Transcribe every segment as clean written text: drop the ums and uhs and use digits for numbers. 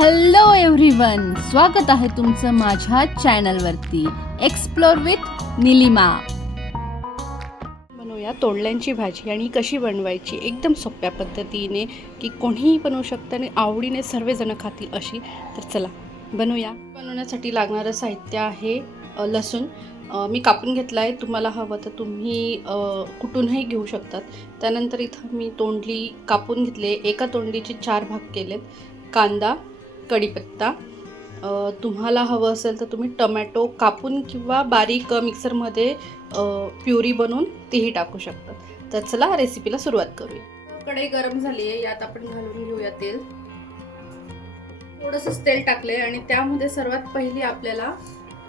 Hello everyone, स्वागत आहे तुमचं माझ्या चॅनलवरती एक्सप्लोर विथ निलिमा। बनवूया तोंडल्यांची भाजी आणि कशी बनवायची एकदम सोप्या पद्धतीने की कोणीही बनवू शकतं आणि आवडीने सर्वजण खातील अशी। तर चला बनवूया। बनवण्यासाठी लागणारं साहित्य आहे लसूण। मी कापून घेतला आहे, तुम्हाला हवं तर तुम्ही कुठूनही घेऊ शकतात। त्यानंतर इथं मी तोंडली कापून घेतले, एका तोंडलीचे 4 भाग केलेत। कांदा, कढीपत्ता, तुम्हाला हवं असेल तर तुम्ही टोमॅटो कापून किंवा बारीक मिक्सरमध्ये प्युरी बनवून तेही टाकू शकता। तर चला रेसिपीला सुरुवात करूया। कढई गरम झाली आहे, यात आपण घालून घेऊया तेल। थोडंसं तेल टाकले आणि त्यामध्ये सर्वात पहिली आपल्याला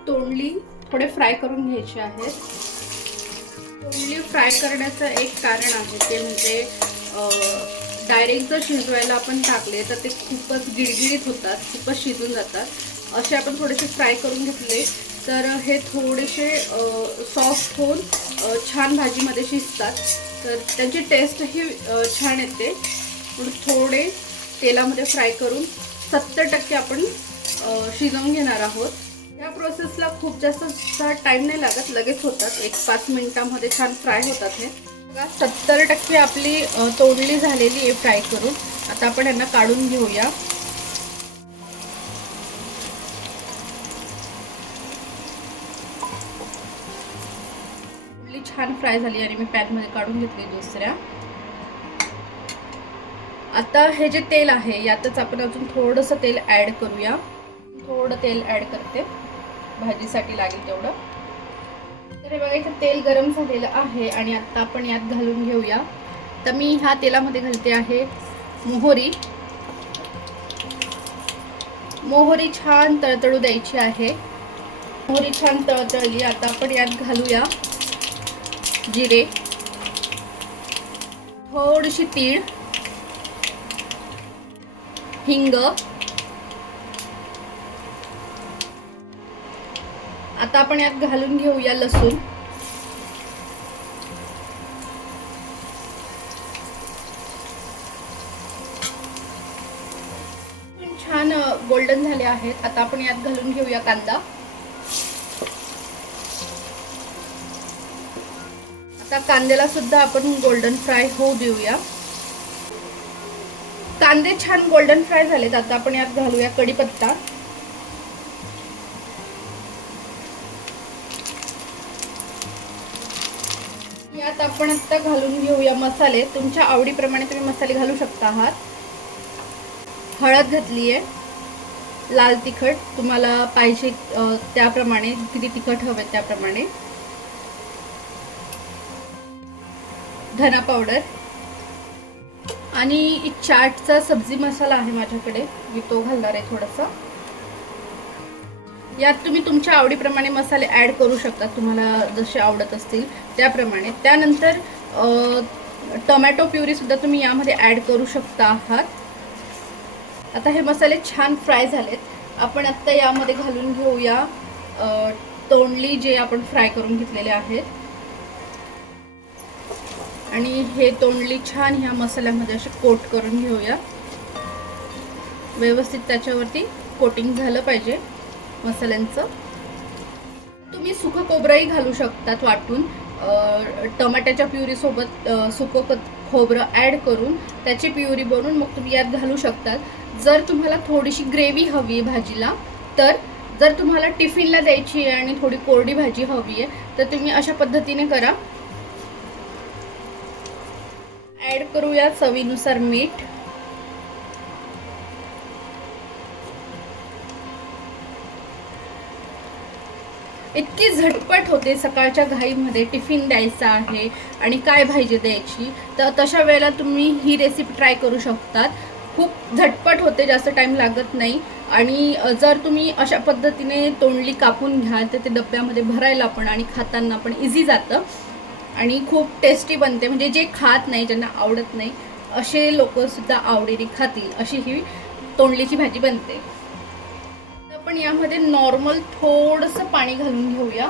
तोंडली थोडे फ्राय करून घ्यायचे आहेत। तोंडली फ्राय करण्याचं एक कारण आहे ते म्हणजे डायरेक्ट जर शिजवायला आपण टाकले तर ते खूपच गिळगिळीत होतात, खूपच शिजून जातात। असे आपण थोडेसे फ्राय करून घेतले तर हे थोडेसे सॉफ्ट होऊन छान भाजीमध्ये शिजतात, तर त्यांची टेस्टही छान येते। म्हणून थोडे तेलामध्ये फ्राय करून 70% आपण शिजवून घेणार आहोत। या प्रोसेसला खूप जास्त टाइम नाही लागत, लगेच होतात, एक 5 मिनिटांमध्ये छान फ्राय होतात हे। 70% आपली तोडली झालेली आहे फ्राय करून। आता आपण यांना काढून घेऊया। तोडली छान फ्राय झाली आणि मी पॅन मध्ये काढून घेतली दुसऱ्या। आता हे जे तेल आहे यातच आपण अजून थोडंसं तेल ऍड करूया। थोडं तेल ऍड करते, भाजीसाठी लागेल तेवढं। तर हे बघा इथे तेल गरम झालेलं आहे आणि आता आपण यात घालून घेऊया। तर मी ह्या तेलामध्ये घालते आहे मोहरी। मोहरी छान तळतळू द्यायची आहे। मोहरी छान तळतळली, आता आपण यात घालूया जिरे, थोडीशी तीळ, हिंग। आता आपण यात घालून घेऊया लसूण। छान गोल्डन झाले आहेत, आता आपण यात घालून घेऊया कांदा। आता कांद्याला सुद्धा आपण गोल्डन फ्राय होऊ देऊया। कांदे छान गोल्डन फ्राय झालेत, आता आपण यात घालूया कढीपत्ता। यात आपण आता घालून घेऊया मसाले, तुमच्या आवडीप्रमाणे तुम्ही मसाले घालू शकता आहात। हळद घातली आहे, लाल तिखट तुम्हाला पाहिजे त्याप्रमाणे, किती तिखट हवे त्याप्रमाणे, धना पावडर आणि चाटचा सब्जी मसाला आहे माझ्याकडे, मी तो घालणार आहे थोडासा। यात तुम्ही तुमच्या आवडीप्रमाणे मसाले ऍड करू शकता, तुम्हाला जसे आवडत असतील त्याप्रमाणे। त्यानंतर टोमॅटो प्युरी सुद्धा तुम्ही यामध्ये ऍड करू शकता आहात। आता हे मसाले छान फ्राय झालेत, आपण आता यामध्ये घालून घेऊया तोंडली जे आपण फ्राय करून घेतलेले आहेत आणि हे तोंडली छान ह्या मसाल्यामध्ये असे कोट करून घेऊया। व्यवस्थित त्याच्यावरती कोटिंग झालं पाहिजे मसाल्यांचं। तुम्ही सुकं खोबरंही घालू शकतात वाटून, टोमॅटोच्या प्युरी सोबत सुकं खोबरं ऍड करून त्याची प्युरी बनवून मग तुम्ही यात घालू शकतात। जर तुम्हाला थोडीशी ग्रेव्ही हवी आहे भाजीला, तर जर तुम्हाला टिफिनला द्यायची आहे आणि थोडी कोरडी भाजी हवी आहे तर तुम्ही अशा पद्धतीने करा। ऍड करूया चवीनुसार मीठ। इतकी झटपट होते, सकाळच्या घाईमध्ये टिफिन द्यायचा आहे आणि काय भाजी द्यायची, तर तशा वेळेला तुम्ही ही रेसिपी ट्राय करू शकतात। खूप झटपट होते, जास्त टाइम लागत नाही आणि जर तुम्ही अशा पद्धतीने तोंडली कापून घ्याल तर ते डब्यामध्ये भरायला पण आणि खाताना पण इझी जातं आणि खूप टेस्टी बनते। म्हणजे जे खात नाही, ज्यांना आवडत नाही असे लोक सुद्धा आवडीने खातील अशी ही तोंडलीची भाजी बनते। आपण यामध्ये नॉर्मल थोडंसं पाणी घालून घेऊया।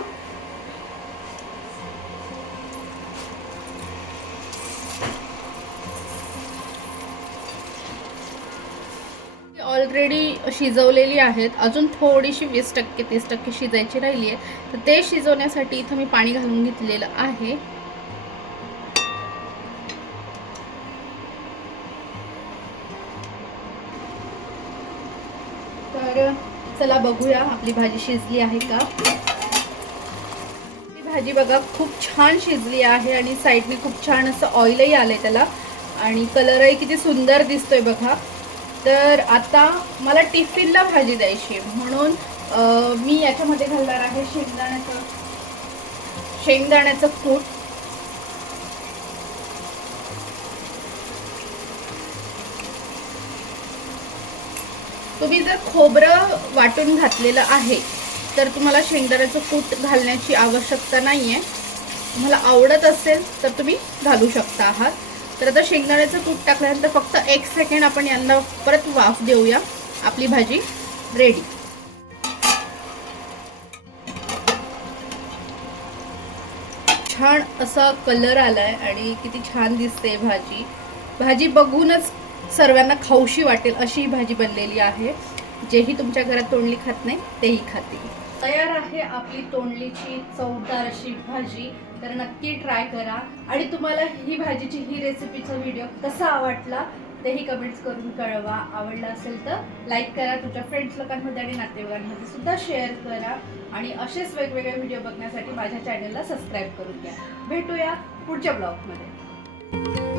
ऑलरेडी शिजवलेली आहेत, अजून थोडीशी 20% 30% शिजायची राहिली आहे. तर ते शिजवण्यासाठी इथं मी पाणी घालून घेतलेलं आहे. तर चला बघूया आपली भाजी शिजली आहे का. ही भाजी बघा खूप छान शिजली आहे आणि साईडने खूप छान असं ऑइलही आलंय त्याला आणि कलरही किती सुंदर दिसतोय बघा. तर आता मला टिफिनला भाजी द्यायची म्हणून मी याच्यामध्ये घालणार आहे शेंगदाण्याचं कूट. तुम्ही जर खोबरं वाटून घातलेलं आहे तर तुम्हाला शेंगदाण्याचं कूट घालण्याची आवश्यकता नाही आहे. तुम्हाला आवडत असेल तर तुम्ही घालू शकता आहात. तर आता शेंगदाण्याचं कूट टाकल्यानंतर फक्त 1 सेकंड आपण यांना परत वाफ देऊया. आपली भाजी रेडी. छान असा कलर आलाय आणि किती छान दिसते भाजी. भाजी बघूनच सर्वांना खाऊशी वाटेल अशी भाजी बनलेली आहे. जेही तुमच्या घरात तोंडली खात नाही तेही खातील. तयार आहे आपली तोंडलीची चवदार अशी भाजी. तर नक्की ट्राय करा आणि तुम्हाला ही भाजीची ही रेसिपीचा व्हिडिओ कसा आवडला तेही कमेंट्स करून कळवा. आवडला असेल तर लाईक करा, तुमच्या फ्रेंड्स लोकांमध्ये आणि नातेवाईकांमध्ये सुद्धा शेअर करा आणि असेच वेगवेगळे व्हिडिओ बघण्यासाठी माझ्या चॅनलला सबस्क्राईब करून घ्या. भेटूया पुढच्या ब्लॉगमध्ये.